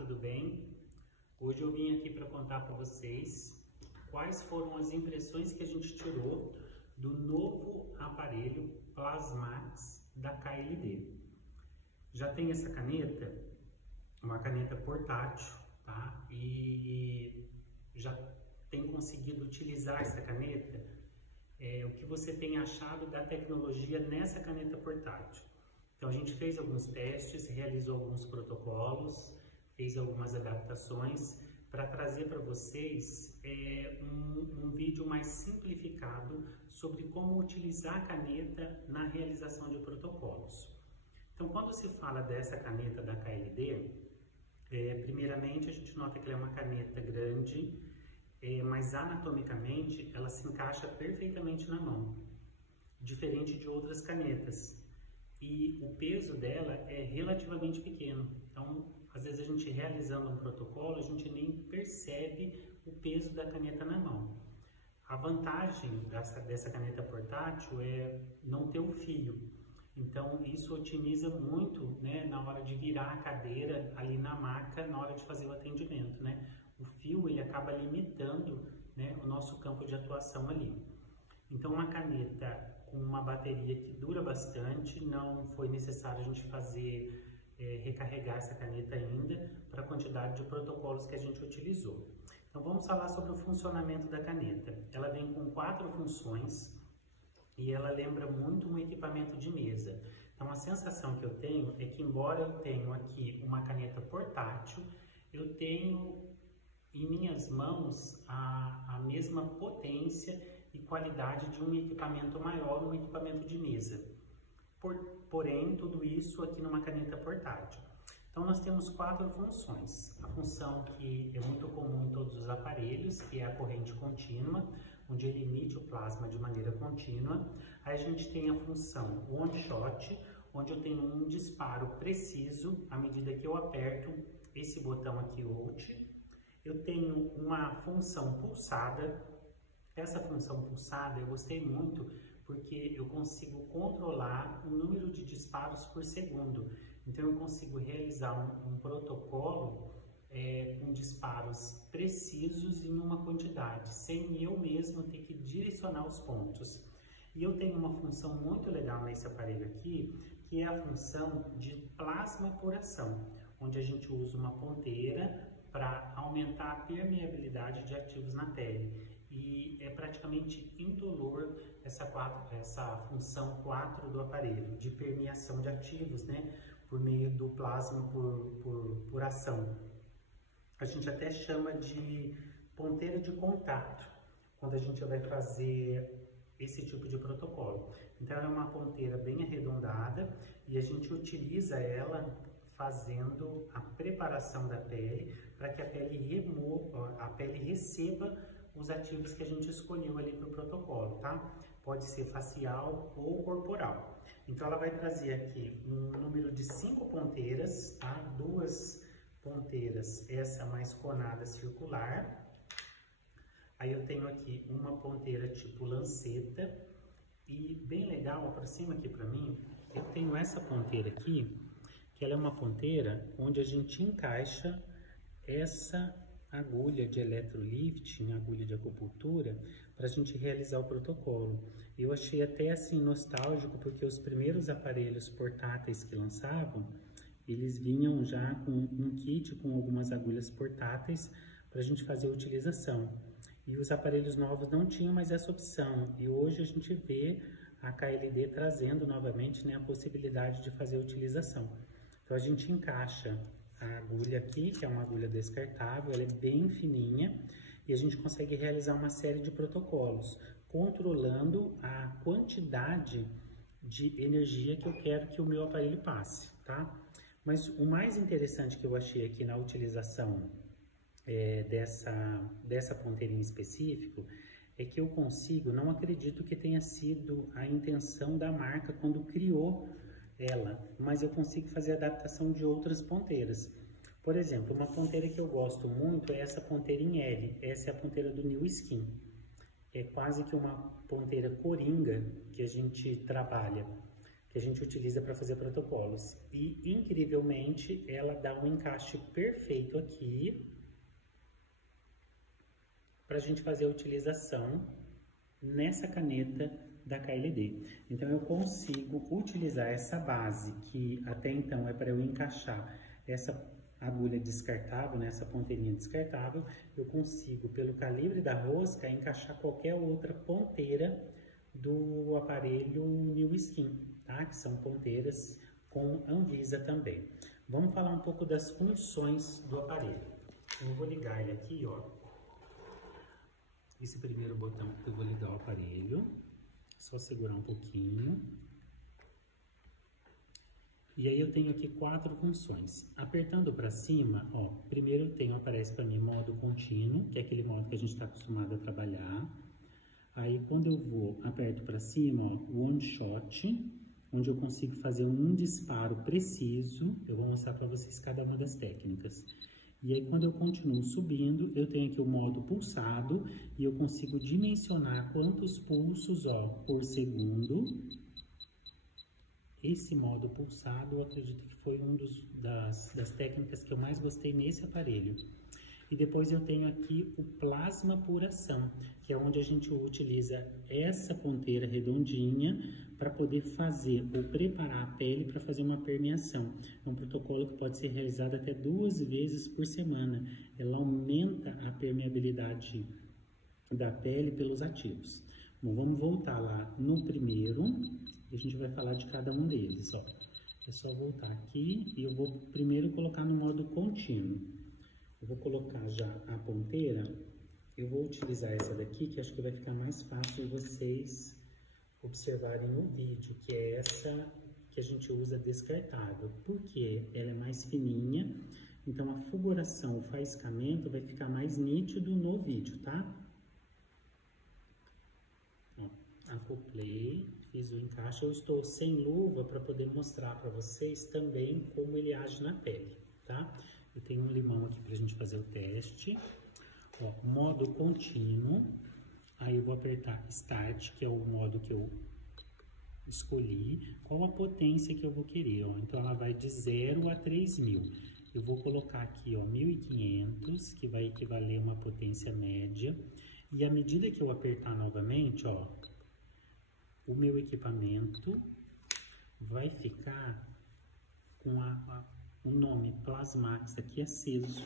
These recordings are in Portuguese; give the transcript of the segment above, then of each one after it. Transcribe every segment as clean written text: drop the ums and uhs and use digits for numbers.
tudo bem? Hoje eu vim aqui para contar para vocês quais foram as impressões que a gente tirou do novo aparelho Plasmax da KLD. Já tem essa caneta, uma caneta portátil, tá? E já tem conseguido utilizar essa caneta. O que você tem achado da tecnologia nessa caneta portátil? Então a gente fez alguns testes, realizou alguns protocolos, fez algumas adaptações para trazer para vocês um vídeo mais simplificado sobre como utilizar a caneta na realização de protocolos. Então quando se fala dessa caneta da KLD, primeiramente a gente nota que ela é uma caneta grande, mas anatomicamente ela se encaixa perfeitamente na mão, diferente de outras canetas. E o peso dela é relativamente pequeno, então às vezes a gente realizando um protocolo, a gente nem percebe o peso da caneta na mão. A vantagem dessa caneta portátil é não ter o fio, então isso otimiza muito, né, na hora de virar a cadeira ali na maca, na hora de fazer o atendimento, né? O fio ele acaba limitando, né, o nosso campo de atuação ali. Então uma caneta com uma bateria que dura bastante, não foi necessário a gente recarregar essa caneta ainda para a quantidade de protocolos que a gente utilizou. Então vamos falar sobre o funcionamento da caneta. Ela vem com 4 funções e ela lembra muito um equipamento de mesa. Então a sensação que eu tenho é que, embora eu tenha aqui uma caneta portátil, eu tenho em minhas mãos a mesma potência e qualidade de um equipamento maior, um equipamento de mesa. Porém, tudo isso aqui numa caneta portátil. Então nós temos 4 funções. A função que é muito comum em todos os aparelhos, que é a corrente contínua, onde ele emite o plasma de maneira contínua. Aí a gente tem a função one shot, onde eu tenho um disparo preciso à medida que eu aperto esse botão aqui, Out. Eu tenho uma função pulsada. Essa função pulsada eu gostei muito porque eu consigo controlar o número de disparos por segundo. Então eu consigo realizar um protocolo com disparos precisos em uma quantidade, sem eu mesmo ter que direcionar os pontos. E eu tenho uma função muito legal nesse aparelho aqui, que é a função de plasma por ação, onde a gente usa uma ponteira para aumentar a permeabilidade de ativos na pele. E é praticamente indolor essa função 4 do aparelho, de permeação de ativos, né, por meio do plasma por ação. A gente até chama de ponteira de contato, quando a gente vai fazer esse tipo de protocolo. Então ela é uma ponteira bem arredondada e a gente utiliza ela fazendo a preparação da pele para que a pele receba os ativos que a gente escolheu ali para o protocolo, tá? Pode ser facial ou corporal. Então ela vai trazer aqui um número de 5 ponteiras, tá? 2 ponteiras, essa mais conada circular. Aí eu tenho aqui uma ponteira tipo lanceta e bem legal, aproxima aqui para mim, eu tenho essa ponteira aqui, que ela é uma ponteira onde a gente encaixa essa agulha de electrolifting, agulha de acupuntura, para a gente realizar o protocolo. Eu achei até assim nostálgico, porque os primeiros aparelhos portáteis que lançavam, eles vinham já com um kit com algumas agulhas portáteis para a gente fazer a utilização. E os aparelhos novos não tinham mais essa opção. E hoje a gente vê a KLD trazendo novamente, né, a possibilidade de fazer a utilização. Então a gente encaixa a agulha aqui, que é uma agulha descartável, ela é bem fininha e a gente consegue realizar uma série de protocolos, controlando a quantidade de energia que eu quero que o meu aparelho passe, tá? Mas o mais interessante que eu achei aqui na utilização dessa ponteira em específico é que eu consigo, não acredito que tenha sido a intenção da marca quando criou ela, mas eu consigo fazer adaptação de outras ponteiras. Por exemplo, uma ponteira que eu gosto muito é essa ponteira em L, essa é a ponteira do New Skin. É quase que uma ponteira coringa que a gente trabalha. que a gente utiliza para fazer protocolos. E, incrivelmente, ela dá um encaixe perfeito aqui para a gente fazer a utilização nessa caneta da KLD. Então, eu consigo utilizar essa base, que até então é para eu encaixar essa agulha descartável, né, essa ponteirinha descartável, eu consigo, pelo calibre da rosca, encaixar qualquer outra ponteira do aparelho New Skin, tá? Que são ponteiras com Anvisa também. Vamos falar um pouco das funções do aparelho. Eu vou ligar ele aqui, ó. Esse primeiro botão que eu vou ligar o aparelho. Só segurar um pouquinho. E aí eu tenho aqui 4 funções. Apertando para cima, ó, primeiro aparece para mim modo contínuo, que é aquele modo que a gente está acostumado a trabalhar. Aí quando eu aperto para cima, ó, one shot, onde eu consigo fazer um disparo preciso. Eu vou mostrar para vocês cada uma das técnicas. E aí quando eu continuo subindo, eu tenho aqui o modo pulsado e eu consigo dimensionar quantos pulsos, ó, por segundo. Esse modo pulsado, eu acredito que foi uma das técnicas que eu mais gostei nesse aparelho. E depois eu tenho aqui o plasma puração, que é onde a gente utiliza essa ponteira redondinha para poder fazer ou preparar a pele para fazer uma permeação. É um protocolo que pode ser realizado até 2 vezes por semana. Ela aumenta a permeabilidade da pele pelos ativos. Bom, vamos voltar lá no primeiro e a gente vai falar de cada um deles, ó. É só voltar aqui e eu vou primeiro colocar no modo contínuo. Eu vou colocar já a ponteira, eu vou utilizar essa daqui, que acho que vai ficar mais fácil de vocês observarem no vídeo, que é essa que a gente usa descartável, porque ela é mais fininha, então a fulguração, o faiscamento vai ficar mais nítido no vídeo, tá? Ó, acoplei, fiz o encaixe, eu estou sem luva para poder mostrar para vocês também como ele age na pele, tá? Eu tenho um limão aqui pra gente fazer o teste. Ó, modo contínuo. Aí eu vou apertar Start, que é o modo que eu escolhi. Qual a potência que eu vou querer, ó. Então ela vai de 0 a 3000. Eu vou colocar aqui, ó, 1500, que vai equivaler a uma potência média. E à medida que eu apertar novamente, ó, o meu equipamento vai ficar com o nome Plasmax aqui aceso.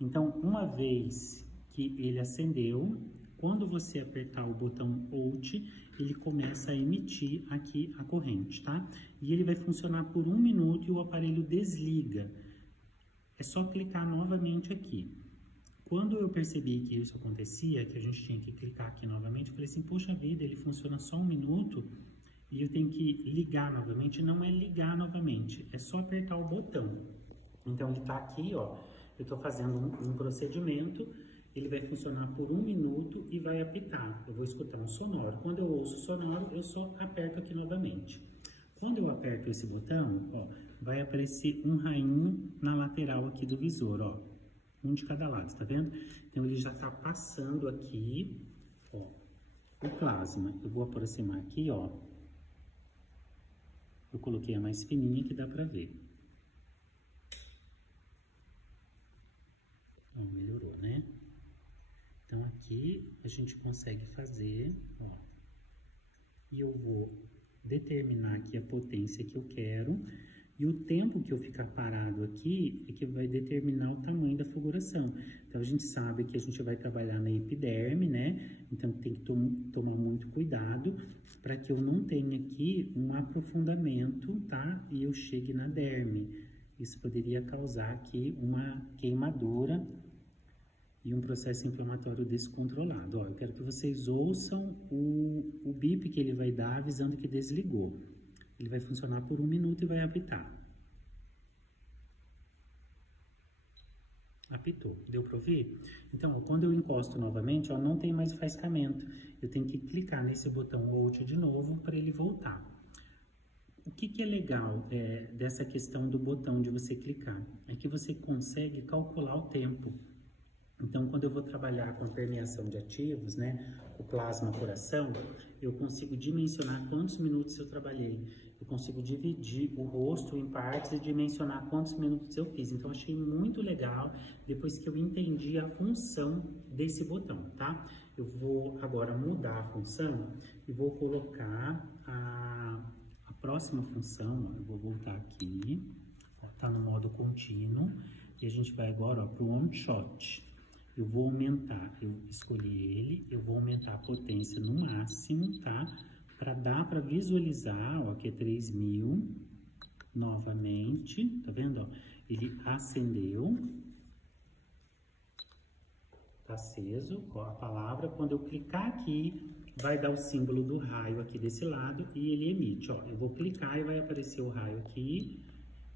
Então, uma vez que ele acendeu, quando você apertar o botão Alt, ele começa a emitir aqui a corrente, tá? E ele vai funcionar por 1 minuto e o aparelho desliga. É só clicar novamente aqui. Quando eu percebi que isso acontecia, que a gente tinha que clicar aqui novamente, eu falei assim, poxa vida, ele funciona só 1 minuto e eu tenho que ligar novamente. Não é ligar novamente, é só apertar o botão. Então ele tá aqui, ó, eu tô fazendo um procedimento, ele vai funcionar por 1 minuto e vai apitar. Eu vou escutar um sonoro. Quando eu ouço o sonoro, eu só aperto aqui novamente. Quando eu aperto esse botão, ó, vai aparecer um rainho na lateral aqui do visor, ó. Um de cada lado, tá vendo? Então ele já tá passando aqui, ó, o plasma. Eu vou aproximar aqui, ó. Eu coloquei a mais fininha que dá pra ver. Ó, melhorou, né? Então aqui a gente consegue fazer, ó. E eu vou determinar aqui a potência que eu quero. E o tempo que eu ficar parado aqui é que vai determinar o tamanho da fulguração. Então, a gente sabe que a gente vai trabalhar na epiderme, né? Então, tem que tomar muito cuidado para que eu não tenha aqui um aprofundamento, tá? E eu chegue na derme. Isso poderia causar aqui uma queimadura e um processo inflamatório descontrolado. Ó, eu quero que vocês ouçam o bip que ele vai dar avisando que desligou. Ele vai funcionar por 1 minuto e vai apitar. Apitou. Deu para ouvir? Então, ó, quando eu encosto novamente, ó, não tem mais faiscamento. Eu tenho que clicar nesse botão Alt de novo para ele voltar. O que é legal dessa questão do botão de você clicar? É que você consegue calcular o tempo. Então, quando eu vou trabalhar com permeação de ativos, né, o plasma coração, eu consigo dimensionar quantos minutos eu trabalhei. Eu consigo dividir o rosto em partes e dimensionar quantos minutos eu fiz. Então, achei muito legal depois que eu entendi a função desse botão, tá? Eu vou agora mudar a função e vou colocar a próxima função. Ó, eu vou voltar aqui, ó, tá no modo contínuo. E a gente vai agora para o One Shot. Eu vou aumentar, eu escolhi ele, eu vou aumentar a potência no máximo, tá? Para dar para visualizar, ó, que é 3000, novamente, tá vendo, ó? Ele acendeu, tá aceso, ó, a palavra. Quando eu clicar aqui, vai dar o símbolo do raio aqui desse lado e ele emite, ó. Eu vou clicar e vai aparecer o raio aqui,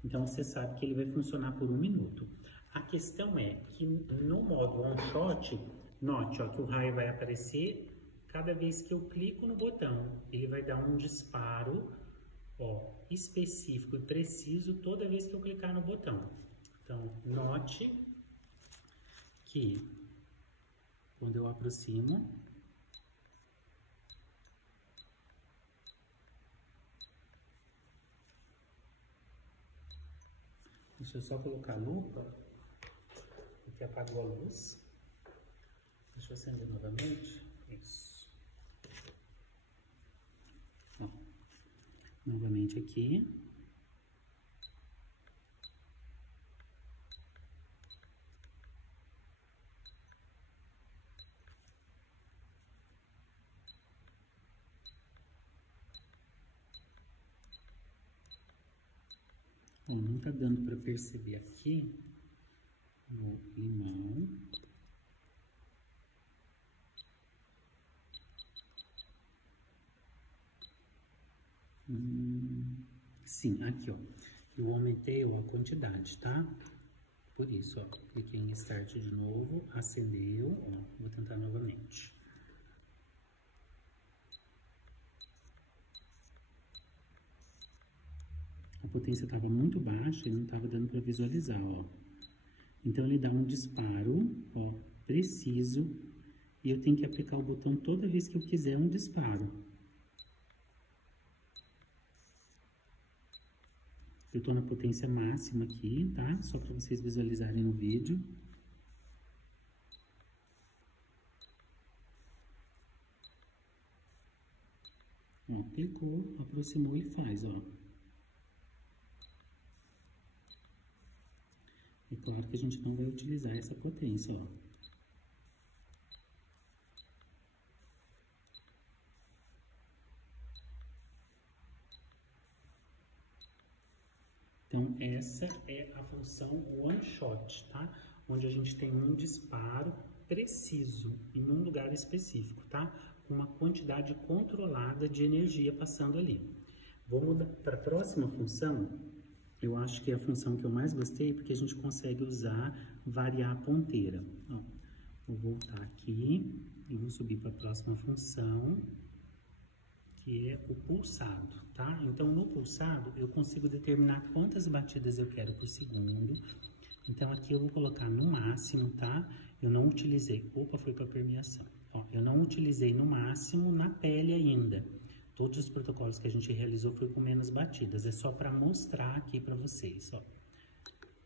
então você sabe que ele vai funcionar por 1 minuto. A questão é que no modo One Shot, note, ó, que o raio vai aparecer cada vez que eu clico no botão. Ele vai dar um disparo, ó, específico e preciso toda vez que eu clicar no botão. Então, note que quando eu aproximo, deixa eu só colocar a lupa, porque apagou a luz. Deixa eu acender novamente. Isso. Ó, novamente aqui. Ó, não tá dando para perceber aqui no limão. Sim, aqui, ó. Eu aumentei, ó, a quantidade, tá? Por isso, ó, cliquei em Start de novo, acendeu, ó, vou tentar novamente. A potência estava muito baixa e não estava dando para visualizar, ó. Então, ele dá um disparo, ó, preciso, e eu tenho que aplicar o botão toda vez que eu quiser um disparo. Eu estou na potência máxima aqui, tá? Só para vocês visualizarem no vídeo. Ó, clicou, aproximou e faz, ó. É claro que a gente não vai utilizar essa potência, ó. Então, essa é a função One Shot, tá? Onde a gente tem um disparo preciso em um lugar específico, tá? Com uma quantidade controlada de energia passando ali. Vou mudar para a próxima função. Eu acho que é a função que eu mais gostei, porque a gente consegue usar, variar a ponteira. Ó, vou voltar aqui e vou subir para a próxima função, que é o pulsado, tá? Então, no pulsado, eu consigo determinar quantas batidas eu quero por segundo. Então, aqui eu vou colocar no máximo, tá? Eu não utilizei... Opa, foi para permeação. Ó, eu não utilizei no máximo na pele ainda. Todos os protocolos que a gente realizou foi com menos batidas. É só para mostrar aqui para vocês, ó.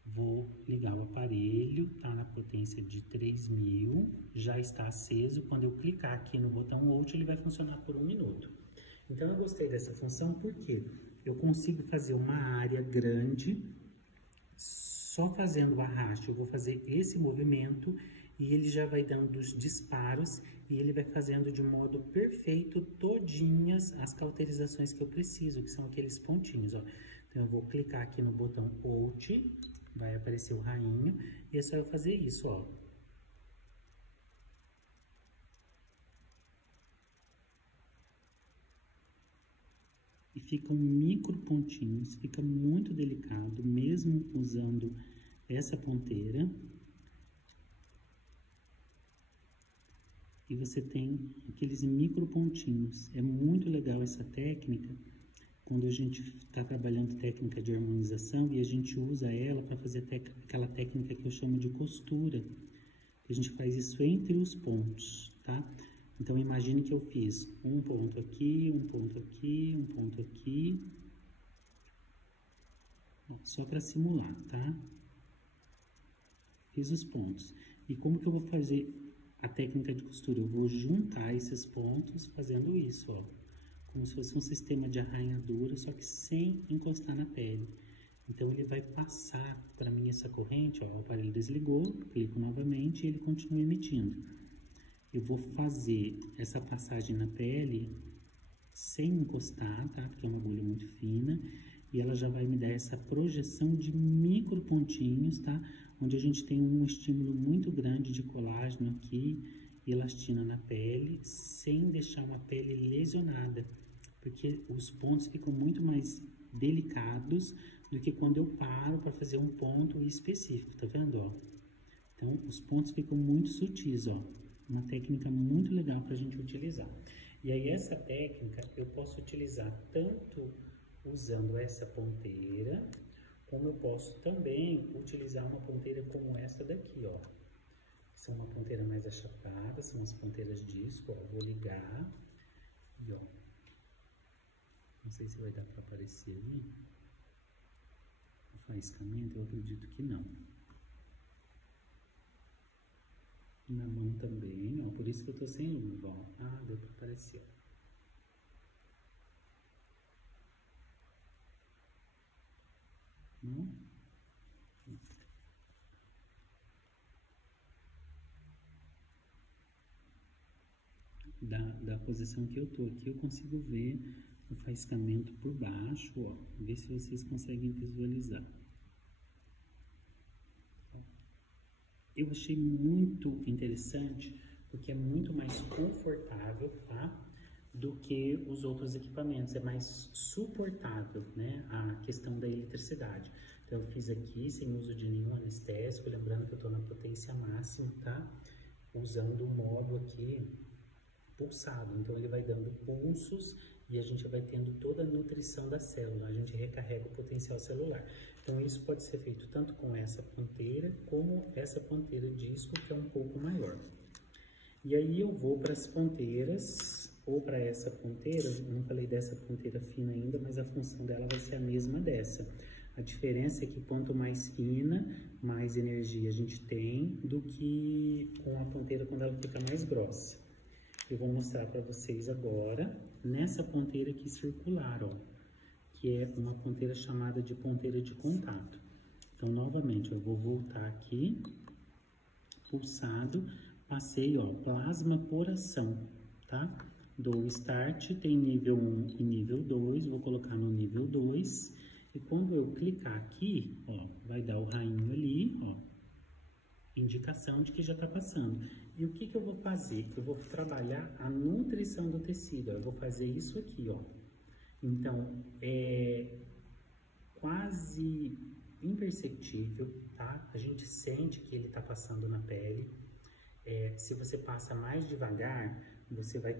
Vou ligar o aparelho, tá na potência de 3000, já está aceso. Quando eu clicar aqui no botão Out, ele vai funcionar por 1 minuto. Então, eu gostei dessa função porque eu consigo fazer uma área grande, só fazendo o arraste. Eu vou fazer esse movimento e ele já vai dando os disparos e ele vai fazendo de modo perfeito todinhas as cauterizações que eu preciso, que são aqueles pontinhos, ó. Então, eu vou clicar aqui no botão Alt, vai aparecer o rainho e é só eu fazer isso, ó. E ficam micro pontinhos, fica muito delicado, mesmo usando essa ponteira. E você tem aqueles micro pontinhos. É muito legal essa técnica, quando a gente está trabalhando técnica de harmonização e a gente usa ela para fazer aquela técnica que eu chamo de costura. A gente faz isso entre os pontos, tá? Então, imagine que eu fiz um ponto aqui, um ponto aqui, um ponto aqui. Ó, só para simular, tá? Fiz os pontos. E como que eu vou fazer a técnica de costura? Eu vou juntar esses pontos fazendo isso, ó. Como se fosse um sistema de arranhadura, só que sem encostar na pele. Então, ele vai passar para mim essa corrente, ó, o aparelho desligou, clico novamente e ele continua emitindo. Eu vou fazer essa passagem na pele sem encostar, tá? Porque é uma agulha muito fina e ela já vai me dar essa projeção de micro pontinhos, tá? Onde a gente tem um estímulo muito grande de colágeno aqui e elastina na pele, sem deixar uma pele lesionada, porque os pontos ficam muito mais delicados do que quando eu paro para fazer um ponto específico, tá vendo, ó? Então, os pontos ficam muito sutis, ó. Uma técnica muito legal para a gente utilizar. E aí, essa técnica eu posso utilizar tanto usando essa ponteira, como eu posso também utilizar uma ponteira como essa daqui, ó. São uma ponteira mais achatada, são as ponteiras disco, ó. Vou ligar e, ó. Não sei se vai dar para aparecer ali. O faiscamento, eu acredito que não. Na mão também, ó. Por isso que eu tô sem luva, ó. Ah, deu para aparecer, ó. Não? Da posição que eu tô aqui, eu consigo ver o faiscamento por baixo, ó. Ver se vocês conseguem visualizar. Eu achei muito interessante, porque é muito mais confortável, tá? Do que os outros equipamentos, é mais suportável, né? A questão da eletricidade. Então, eu fiz aqui sem uso de nenhum anestésico, lembrando que eu tô na potência máxima, tá? Usando o modo aqui pulsado, então ele vai dando pulsos e a gente vai tendo toda a nutrição da célula, a gente recarrega o potencial celular. Então isso pode ser feito tanto com essa ponteira como essa ponteira disco, que é um pouco maior. E aí eu vou para as ponteiras, ou para essa ponteira, não falei dessa ponteira fina ainda, mas a função dela vai ser a mesma dessa. A diferença é que quanto mais fina, mais energia a gente tem do que com a ponteira quando ela fica mais grossa. Eu vou mostrar para vocês agora, nessa ponteira aqui circular, ó, que é uma ponteira chamada de ponteira de contato. Então, novamente, eu vou voltar aqui, pulsado, passei, ó, plasma por ação, tá? Dou start, tem nível 1 e nível 2, vou colocar no nível 2, e quando eu clicar aqui, ó, vai dar o rainho ali, ó, indicação de que já está passando. E o que que eu vou fazer? Eu vou trabalhar a nutrição do tecido, ó. Eu vou fazer isso aqui, ó. Então, é quase imperceptível, tá? A gente sente que ele está passando na pele. Se você passa mais devagar, você vai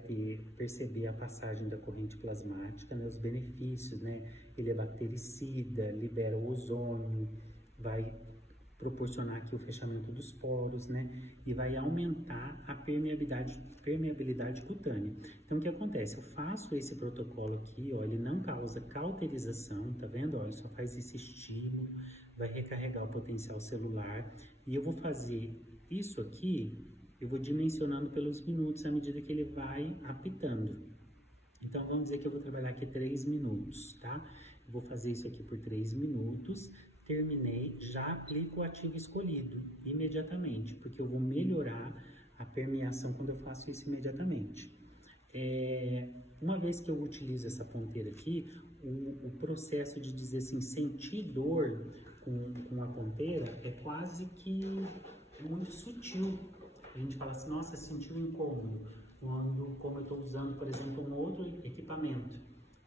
perceber a passagem da corrente plasmática, né? Os benefícios, né? Ele é bactericida, libera o ozônio, vai proporcionar aqui o fechamento dos poros, né? E vai aumentar a permeabilidade cutânea. Então, o que acontece? Eu faço esse protocolo aqui, ó, ele não causa cauterização, tá vendo? Ó, ele só faz esse estímulo, vai recarregar o potencial celular. E eu vou fazer isso aqui, eu vou dimensionando pelos minutos à medida que ele vai apitando. Então, vamos dizer que eu vou trabalhar aqui 3 minutos, tá? Eu vou fazer isso aqui por 3 minutos. Terminei, já aplico o ativo escolhido imediatamente, porque eu vou melhorar a permeação quando eu faço isso imediatamente. Uma vez que eu utilizo essa ponteira aqui, o processo de dizer assim, sentir dor com a ponteira é quase que muito sutil. A gente fala assim, nossa, sentiu incômodo, como eu estou usando, por exemplo, um outro equipamento.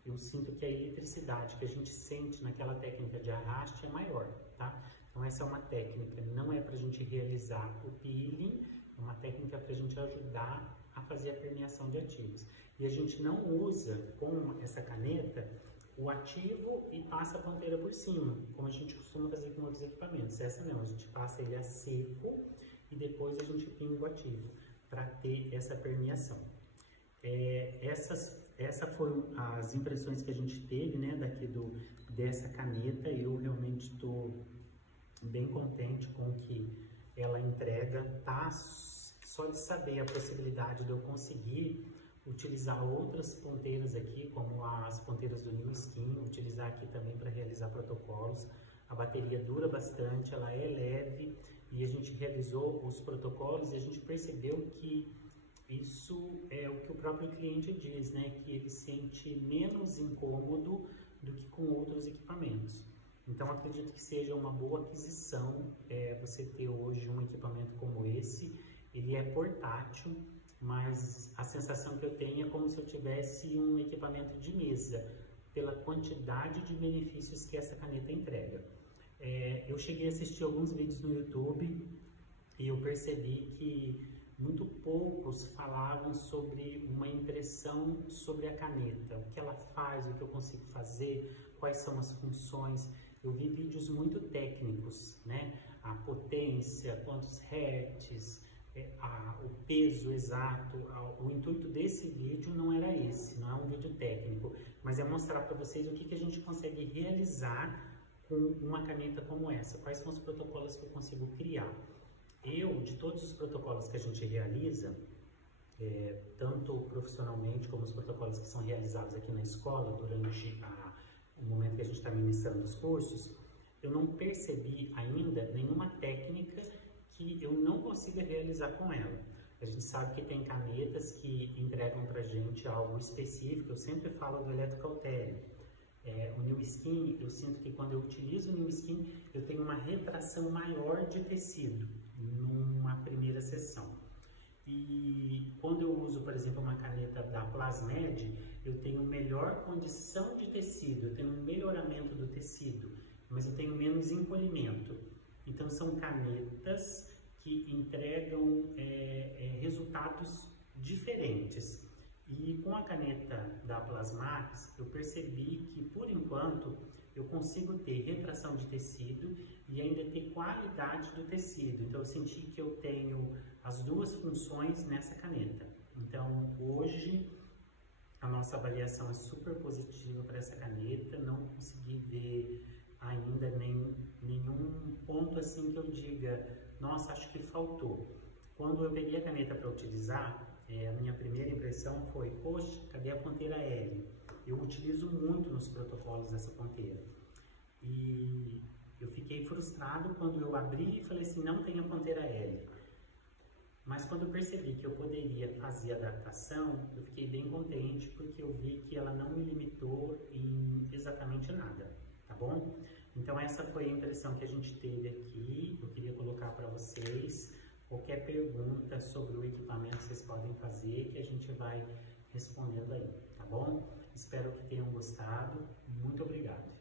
Eu sinto que a eletricidade que a gente sente naquela técnica de arraste é maior, tá? Então, essa é uma técnica, não é para a gente realizar o peeling, é uma técnica para a gente ajudar a fazer a permeação de ativos. E a gente não usa com essa caneta o ativo e passa a ponteira por cima, como a gente costuma fazer com outros equipamentos. Essa não, a gente passa ele a seco e depois a gente pinga o ativo para ter essa permeação. Essas foram as impressões que a gente teve, né, dessa caneta. Eu realmente estou bem contente com o que ela entrega, tá? Só de saber a possibilidade de eu conseguir utilizar outras ponteiras aqui, como as ponteiras do New Skin, utilizar aqui também para realizar protocolos. A bateria dura bastante, ela é leve, e a gente realizou os protocolos e a gente percebeu que isso é o que o próprio cliente diz, né? Que ele sente menos incômodo do que com outros equipamentos. Então, acredito que seja uma boa aquisição você ter hoje um equipamento como esse. Ele é portátil, mas a sensação que eu tenho é como se eu tivesse um equipamento de mesa, pela quantidade de benefícios que essa caneta entrega. Eu cheguei a assistir alguns vídeos no YouTube e eu percebi que muito poucos falavam sobre uma impressão sobre a caneta, o que ela faz, o que eu consigo fazer, quais são as funções. Eu vi vídeos muito técnicos, né? A potência, quantos hertz, o peso exato. O intuito desse vídeo não era esse, não é um vídeo técnico, mas é mostrar para vocês o que a gente consegue realizar com uma caneta como essa, quais são os protocolos que eu consigo criar. De todos os protocolos que a gente realiza, tanto profissionalmente como os protocolos que são realizados aqui na escola durante o momento que a gente está ministrando os cursos, eu não percebi ainda nenhuma técnica que eu não consiga realizar com ela. A gente sabe que tem canetas que entregam para a gente algo específico. Eu sempre falo do eletrocautério. O New Skin, eu sinto que quando eu utilizo o New Skin, eu tenho uma retração maior de tecido numa primeira sessão. E quando eu uso, por exemplo, uma caneta da Plasmed, eu tenho melhor condição de tecido, eu tenho um melhoramento do tecido, mas eu tenho menos encolhimento. Então, são canetas que entregam resultados diferentes. E com a caneta da Plasmax, eu percebi que, por enquanto, eu consigo ter retração de tecido e ainda ter qualidade do tecido. Então, eu senti que eu tenho as duas funções nessa caneta. Então, hoje, a nossa avaliação é super positiva para essa caneta. Não consegui ver ainda nenhum ponto assim que eu diga, nossa, acho que faltou. Quando eu peguei a caneta para utilizar, a minha primeira impressão foi, poxa, cadê a ponteira L? Eu utilizo muito nos protocolos essa ponteira. E eu fiquei frustrado quando eu abri e falei assim, não tem a ponteira L. Mas quando eu percebi que eu poderia fazer a adaptação, eu fiquei bem contente, porque eu vi que ela não me limitou em exatamente nada, tá bom? Então essa foi a impressão que a gente teve aqui, eu queria colocar para vocês. Qualquer pergunta sobre o equipamento vocês podem fazer, que a gente vai respondendo aí, tá bom? Espero que tenham gostado. Muito obrigado.